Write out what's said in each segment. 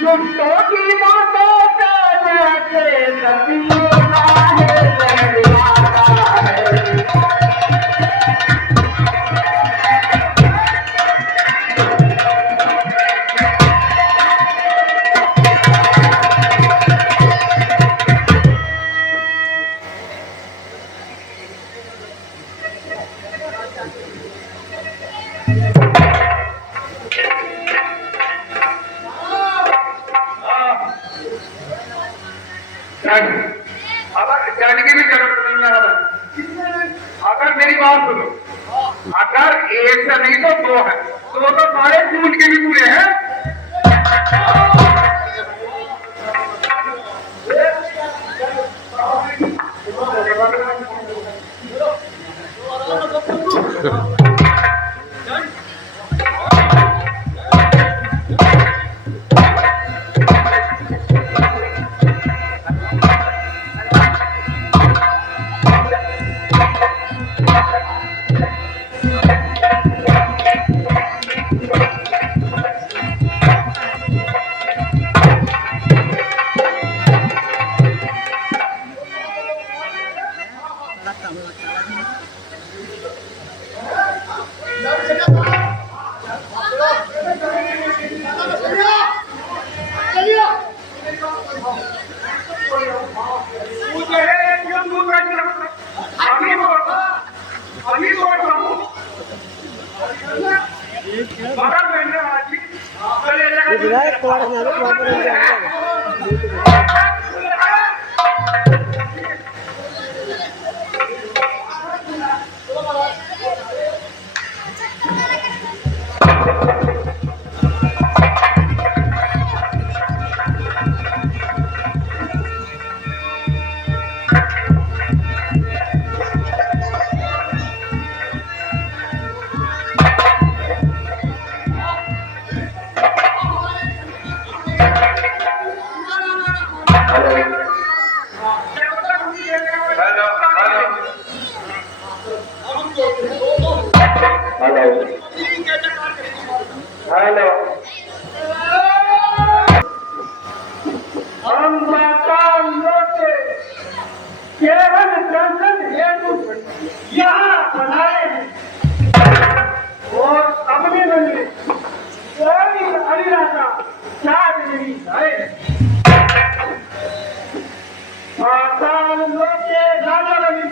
दुष्टों की बातों का जैसे सतीना है लहराता है। जाने की भी जरूरत नहीं है। अगर मेरी बात सुनो, अगर एक से नहीं तो दो है तो सारे खून के भी पूरे हैं। केवल दर्शन हेतु यहाँ बनाए हैं और अपने मन में कोई अनिराशा चाह नहीं है। पाषाण लोक के राजा रवि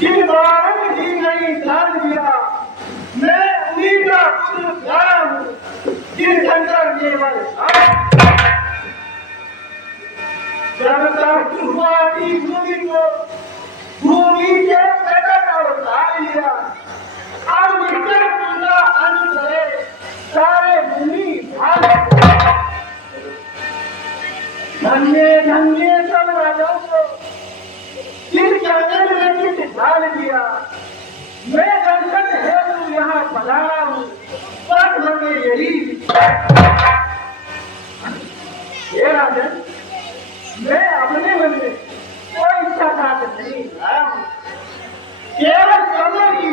जिन बारह ही नहीं जान दिया, मैं उन्हीं का पुत्र प्यारा हूँ जिन शंकर केवल जब तक भूमि को भूमि के प्रकट अवतार लिया, अब निकल पूरा अंत है सारे भूमि भाग। धन्य धन्य सब राजाओं को जिन चरण में चित डाल दिया, मैं दर्शन हेतु यहाँ पधारा हूँ, बस हमें यही ये राजन, मैं अपने मन में कोई इच्छा साथ नहीं लाया हूँ, केवल समय की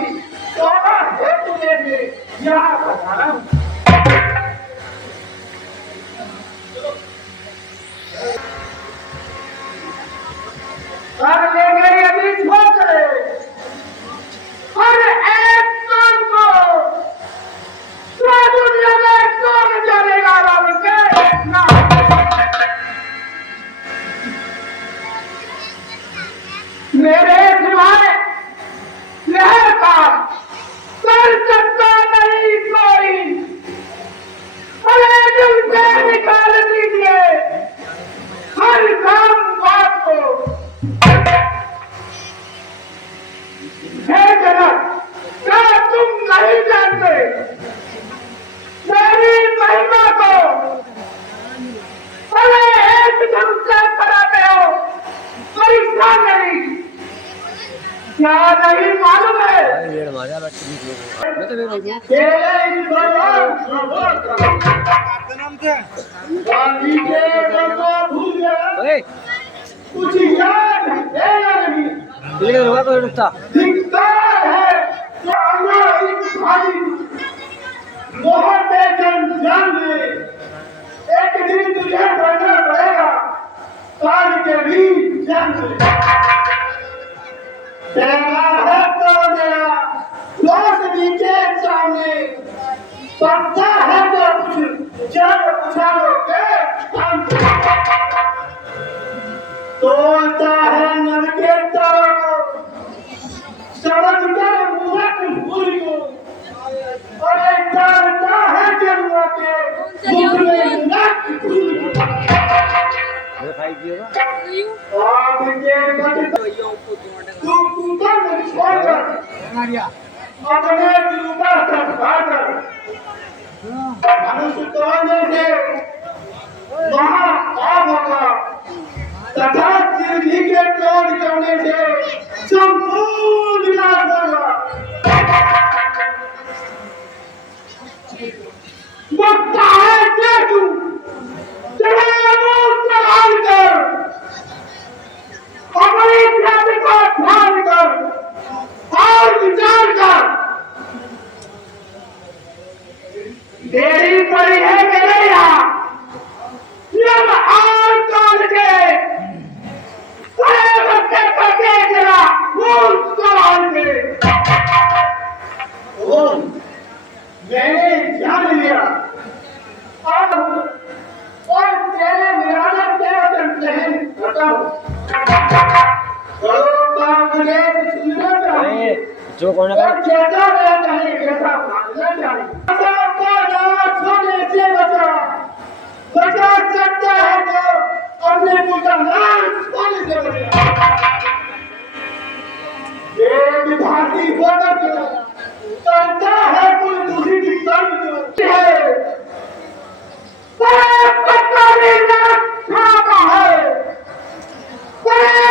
शोभा हेतु लेके यहाँ पधारा हूँ। कर ले गई अभी ठोकरे हर एक काम को, तो दुनिया में कौन जानेगा रब के नाम। मेरे सिवाय लहर का कर सकता नहीं कोई, अरे दिल से निकाल दीजिए हर काम बात को। हे जनक, क्या तुम नहीं जानते मेरी महिमा को? अरे एक झुमका कराते हो परीक्षा नहीं, क्या नहीं मालूम है? कुछ याद है या नहीं? धिक्कार है जो अल्लाह इस भारी मोहब्बत जान ले, तेरा है तो मेरा रोशनी के सामने पत्ता है तो कुछ जब उछालोगे हम तोड़ता है नर के तारों समझ कर मूर्ख भूल को और एक डरता है जन्म के मुख में नक भूल को आपके तुम ऊपर में छोड़कर अपने ऊपर चढ़ाकर मनुष्य तोड़ने से वहाँ पाप होगा तथा जिंदगी के तोड़ करने से संपूर्ण विनाश होगा। बकता है क्या तू तेरे मुंह चढ़ाल कर अपनी जाति को ध्यान कर और विचार कर देरी पड़ी है मेरे यहाँ जब आम तोड़ के बड़े बच्चे करके तेरा मुंह चढ़ाल के मैंने जान लिया और तेरे निराला के सहन बताओ मुझे सुनना चाहिए जो कौन और जैसा रहना चाहिए वैसा मानना चाहिए छोटे से बचा सकता है तो अपने पूजा नाश होने से बचा ये विभागी होकर करता है कोई दूसरी की तंत्र है पत्ता भी खाता है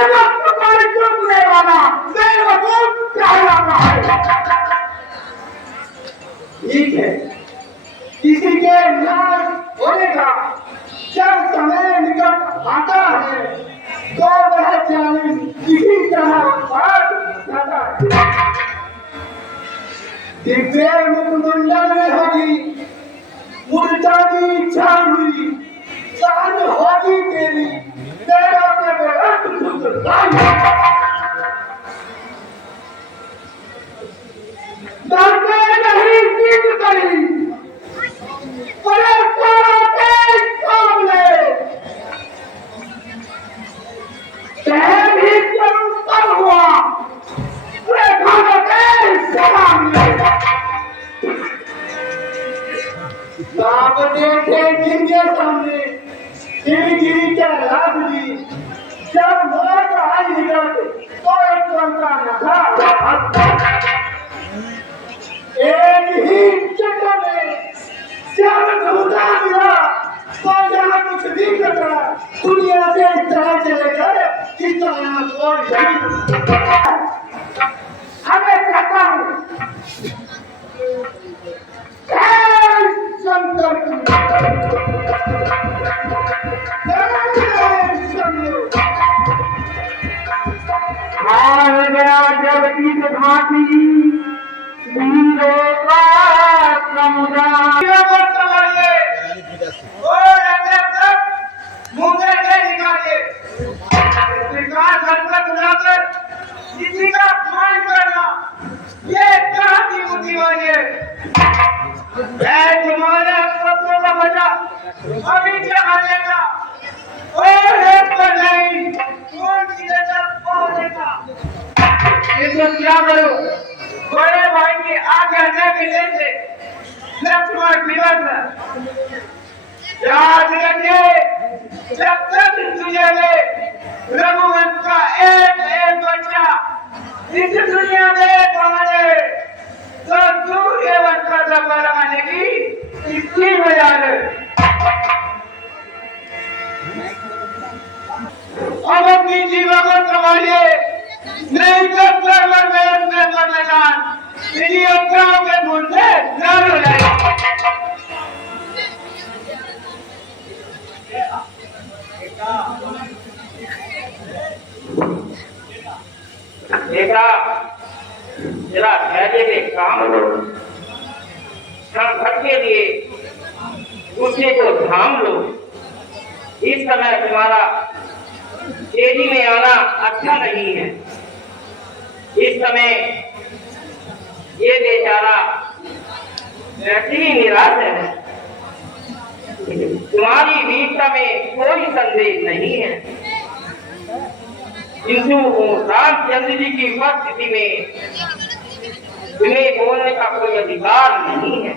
वक्त पर चुपने वाला बेवकूफ कहलाता है। ठीक है किसी के नाश होने का जब समय निकट आता है तो वह जाने किसी तरह बात जाता है। दिव्य मुखमंडल में होगी मूर्ता की इच्छा हुई शान होगी तेरी तेरा डरते नहीं सीख करी बड़े सारा के सामने भी करूं तब हुआ खाना के सामने आप देखे जिनके सामने गिरी के लाभ दी जब मौत आई निकट तो एक बनता न था एक ही चक्कर में जब धूता मिला तो यहाँ कुछ भी कटा दुनिया से इस तरह चले गए जिस तरह कोई हमें कहता हूँ शंकर जब की घाटी वीरों का समुदाय मुंह से निकाले बुलाकर किसी का अपमान करना ये कहाँ की बुद्धि वाली है। तुम्हारे शब्दों का मजा अभी क्या आएगा और एक पर नहीं कौन सी पहुंचेगा इसको क्या करो बड़े भाई की आगे हटने के लिए लक्ष्मण विवश याद रखिए जब तक दुनिया में रघुवंश का एक एक बच्चा इस दुनिया में पहुंचे तो सूर्य वंश का डब्बा लगाने की इसकी वजह है। अब अपनी जीवन को संभालिए नहीं तो सर्वर में अपने पर मैदान इन्हीं अफवाहों के मुंह से न हो जाए। देखा जरा धैर्य से काम लो क्षण के लिए दूसरे को थाम लो। इस समय तुम्हारा तेजी में आना अच्छा नहीं है। इस समय ये बेचारा वैसे ही निराश है। तुम्हारी वीरता में कोई संदेह नहीं है, किंतु रामचंद्र जी की उपस्थिति में तुम्हें बोलने का कोई अधिकार नहीं है।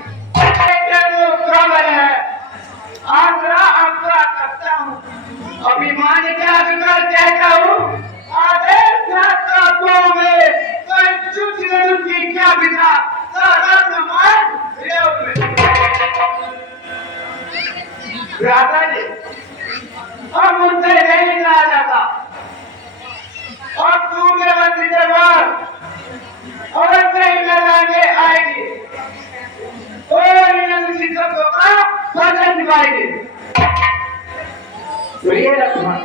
आग्रह आपका करता हूँ, अभिमान का अधिकार कहता हूँ। आदेश तो में कोई चुट की क्या बिना राजा जी, अब मुझसे नहीं कहा जाता। और दूसरे मंत्री दरबार और नहीं लगाने आएगी और इन शिक्षकों का वचन निभाएंगे। सुनिए लक्ष्मण,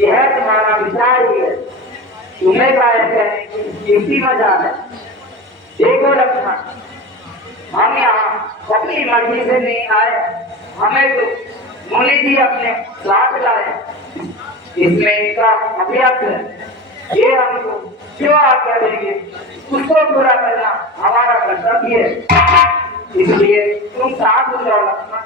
यह तुम्हारा विचार ही है, तुम्हें किसी मजा है। देखो लक्ष्मण, हम यहाँ अपनी मर्जी से नहीं आए, हमें तो मुनि जी अपने साथ लाए, इसमें इनका अभ्यास है। ये हमको जो आज्ञा देंगे उसको पूरा करना हमारा कर्तव्य है, इसलिए तुम साथ हो जाओ लक्ष्मण।